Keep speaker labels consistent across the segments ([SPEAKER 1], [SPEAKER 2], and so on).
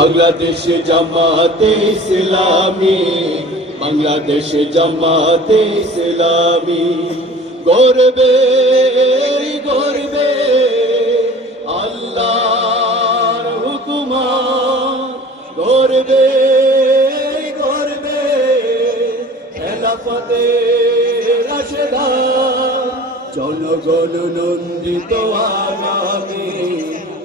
[SPEAKER 1] বাংলাদেশ জামাতে ইসলামী, বাংলাদেশ জামাতে ইসলামী। গর্বে গর্বে আল্লাহর হুকুমা গর্বে গর্বে জনগণ নন্দিত আগামী।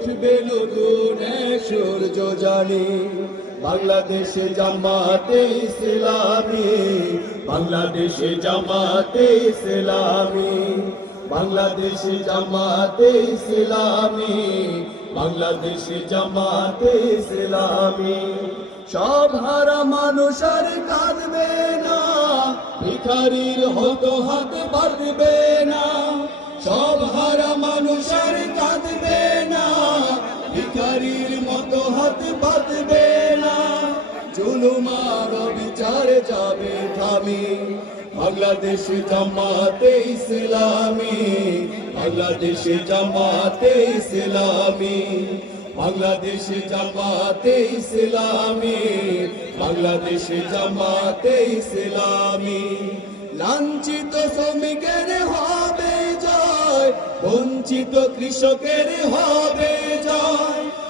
[SPEAKER 1] উঠবে নতুন সূর্য জানি। বাংলাদেশে জামাতে ইসলামী, বাংলাদেশে জামাতে ইসলামী, বাংলাদেশে জামাতে ইসলামী, বাংলাদেশে জামাতে ইসলামী। সব হারা মানুষ আর কাঁদবে না, ভিখারির হতো হাত বাঁধবে না। হাত বাঁধবে না। জুলুমার বিচার যাবে থামি বাংলাদেশ জামাতে ইসলামী। বাংলাদেশ জামাতে ইসলামী। বাংলাদেশ জামাতে ইসলামী। বাংলাদেশ জামাতে ইসলামী। লাঞ্ছিত শ্রমিকের হবে জয়। বঞ্চিত কৃষকের হবে জয়।